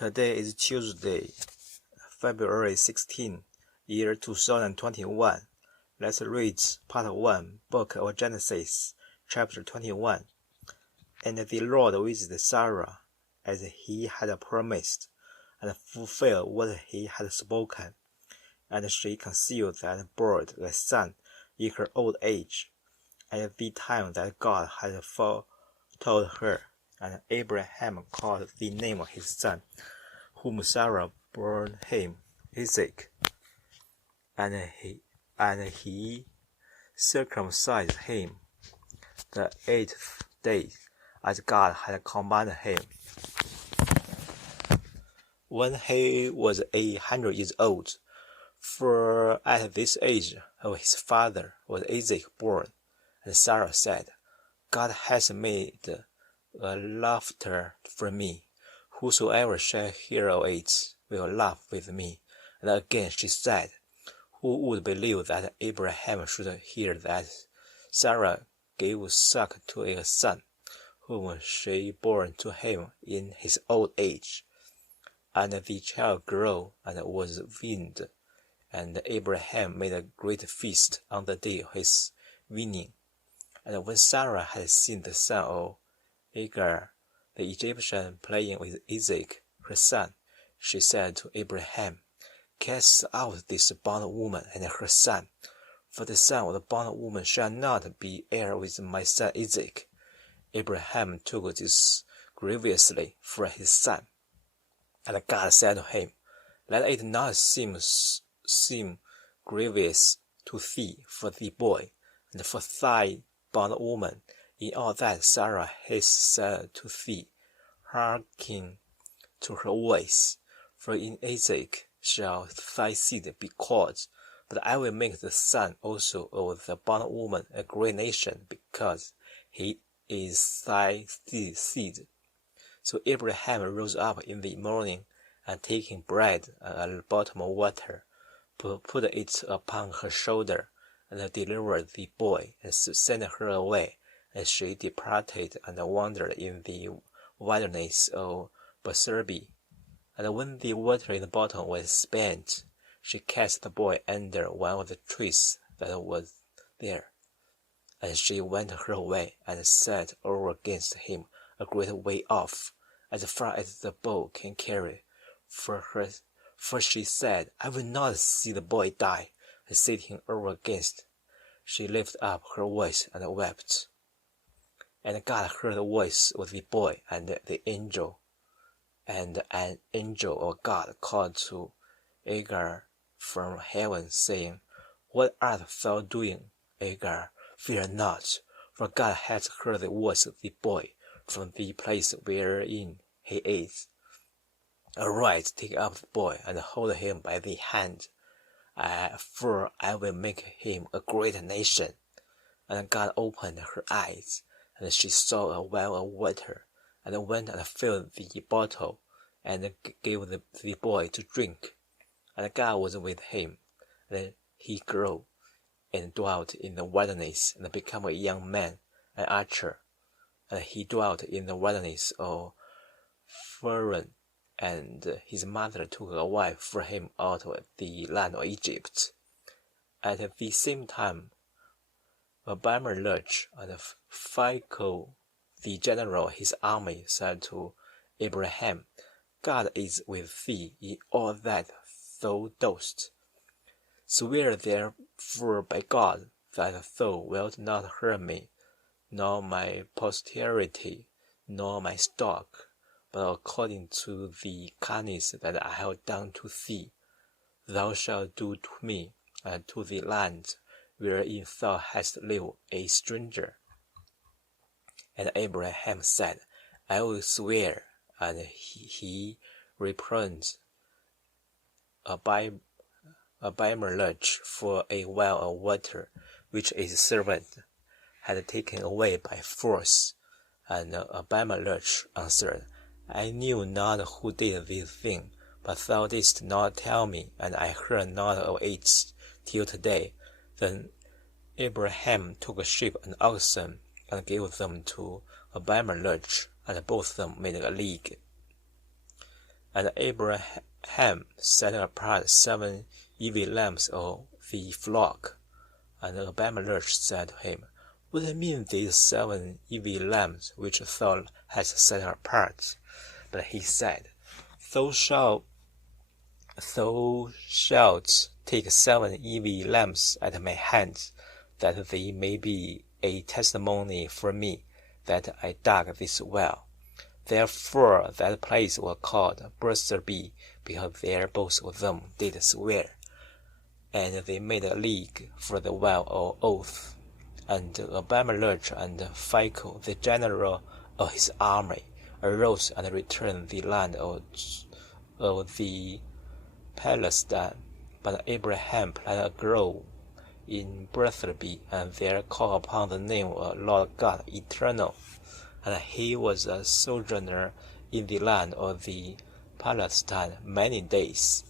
Today is Tuesday, February 16, year 2021. Let's read part 1, book of Genesis, chapter 21. And the Lord visited Sarah, as he had promised, and fulfilled what he had spoken. And she conceived and bore a son in her old age, at the time that God had foretold her. And Abraham called the name of his son, whom Sarah bore him, Isaac. And he circumcised him the 8th day, as God had commanded him. When he was 100 years old, for at this age of his father was Isaac born, and Sarah said, God has made a laughter for me. Whosoever shall hear of it will laugh with me. And again she said, who would believe that Abraham should hear that Sarah gave suck to a son, whom she bore to him in his old age? And the child grew and was weaned, and Abraham made a great feast on the day of his weaning. And when Sarah had seen the son of Hagar, the Egyptian, playing with Isaac, her son, she said to Abraham, Cast out this bondwoman and her son, for the son of the bondwoman shall not be heir with my son Isaac. Abraham took this grievously for his son. And God said to him, Let it not seem grievous to thee for the boy, and for thy bondwoman, in all that Sarah has said to thee. Hearken to her voice, for in Isaac shall thy seed be called. But I will make the son also of the bondwoman a great nation, because he is thy seed. So Abraham rose up in the morning, and taking bread and a bottom of water, put it upon her shoulder, and delivered the boy, and sent her away. And she departed and wandered in the wilderness of Beersheba. And when the water in the bottom was spent, she cast the boy under one of the trees that was there. And she went her way, and sat over against him a great way off, as far as the bow can carry. For she said, I will not see the boy die. And sitting over against, she lifted up her voice and wept. And God heard the voice of the boy, and an angel of God called to Hagar from heaven, saying, What art thou doing, Hagar? Fear not, for God hath heard the voice of the boy from the place wherein he is. Arise, take up the boy, and hold him by the hand, for I will make him a great nation. And God opened her eyes, and she saw a well of water, and went and filled the bottle, and gave the boy to drink. And God was with him, and he grew, and dwelt in the wilderness, and became a young man, an archer. And he dwelt in the wilderness of Pharaoh, and his mother took a wife for him out of the land of Egypt. At the same time, Abimelech and Phicol, the general of his army, said to Abraham, God is with thee in all that thou dost. Swear therefore by God that thou wilt not hurt me, nor my posterity, nor my stock, but according to the kindness that I have done to thee, thou shalt do to me, and to the land wherein thou hast lived a stranger. And Abraham said, I will swear. And he reproved Abimelech for a well of water, which his servant had taken away by force. And Abimelech answered, I knew not who did this thing, but thou didst not tell me, and I heard not of it till today. Then Abraham took sheep and oxen, and gave them to Abimelech, and both of them made a league. And Abraham set apart 7 evil lambs of the flock. And Abimelech said to him, What mean these 7 evil lambs which thou hast set apart? But he said, Thou shalt take 7 evil lambs at my hand, that they may be a testimony for me that I dug this well. Therefore that place was called Beerseba, because there both of them did swear. And they made a league for the well of oath. And Abimelech and Phicol, the general of his army, arose and returned the land of the Palestine. But Abraham planted a grove in Beerseba, and there called upon the name of Lord God Eternal. And he was a sojourner in the land of the Palestine many days.